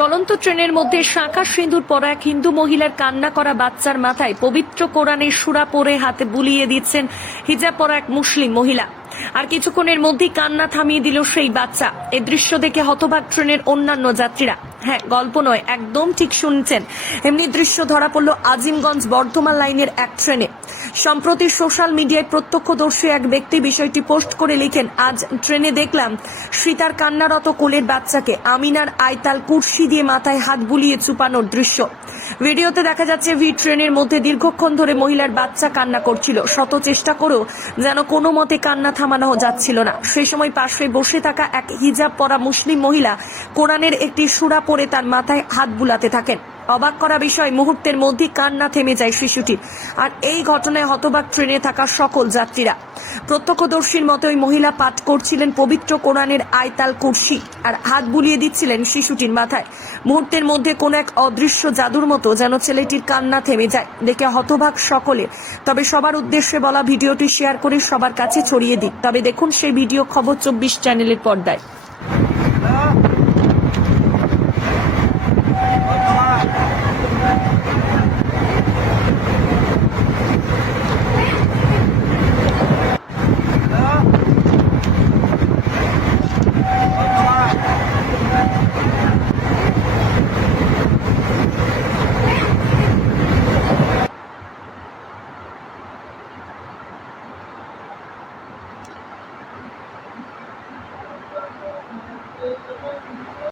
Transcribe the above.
চলন্ত ট্রেনের মধ্যে শাঁখা সিঁদুর পরা এক হিন্দু মহিলার কান্না করা বাচ্চার মাথায় পবিত্র কোরআনের সূরা পড়ে হাতে বুলিয়ে দিচ্ছেন হিজাব পরা এক মুসলিম মহিলা। আর কিছুক্ষণের মধ্যেই কান্না থামিয়ে দিল সেই বাচ্চা। এই দৃশ্য দেখে হতবাক ট্রেনের অন্যান্য যাত্রীরা। হ্যাঁ, গল্প নয়, একদম ঠিক শুনছেন। এমনি দৃশ্য ধরা পড়ল আজিমগঞ্জ বর্ধমান লাইনের এক ট্রেনে। সম্প্রতি সোশ্যাল মিডিয়ায় প্রত্যক্ষদর্শী এক ব্যক্তি বিষয়টি পোস্ট করে লিখেন, আজ ট্রেনে দেখলাম সীতার কান্নারত কোলের বাচ্চাকে আমিনার আয়তাল কুর্সি দিয়ে মাথায় হাত বুলিয়ে চুপানোর দৃশ্য। ভিডিওতে দেখা যাচ্ছে ট্রেনের মধ্যে দীর্ঘক্ষণ ধরে মহিলার বাচ্চা কান্না করছিল। শত চেষ্টা করেও যেন কোনো মতে কান্না থামানো যাচ্ছিল না। সেই সময় পাশে বসে থাকা এক হিজাব পরা মুসলিম মহিলা কোরআনের একটি সূরা পড়ে তার মাথায় হাত বুলাতে থাকেন। অবাক করা বিষয়, মুহূর্তের মধ্যেই কান্না থেমে যায় শিশুটির। আর এই ঘটনায় হতবাক ট্রেনে থাকা সকল যাত্রীরা। প্রত্যক্ষদর্শীর মতে ওই মহিলা পাঠ করছিলেন পবিত্র কোরআনের আয়তাল কুরসি আর হাত বুলিয়ে দিচ্ছিলেন শিশুটির মাথায়। মুহূর্তের মধ্যে কোন এক অদৃশ্য জাদুর মতো যেন ছেলেটির কান্না থেমে যায়। দেখে হতবাক সকলে। তবে সবার উদ্দেশ্যে বলা, ভিডিওটি শেয়ার করে সবার কাছে ছড়িয়ে দিন। তবে দেখুন সেই ভিডিও খবর 24 চ্যানেলের পর্দায়।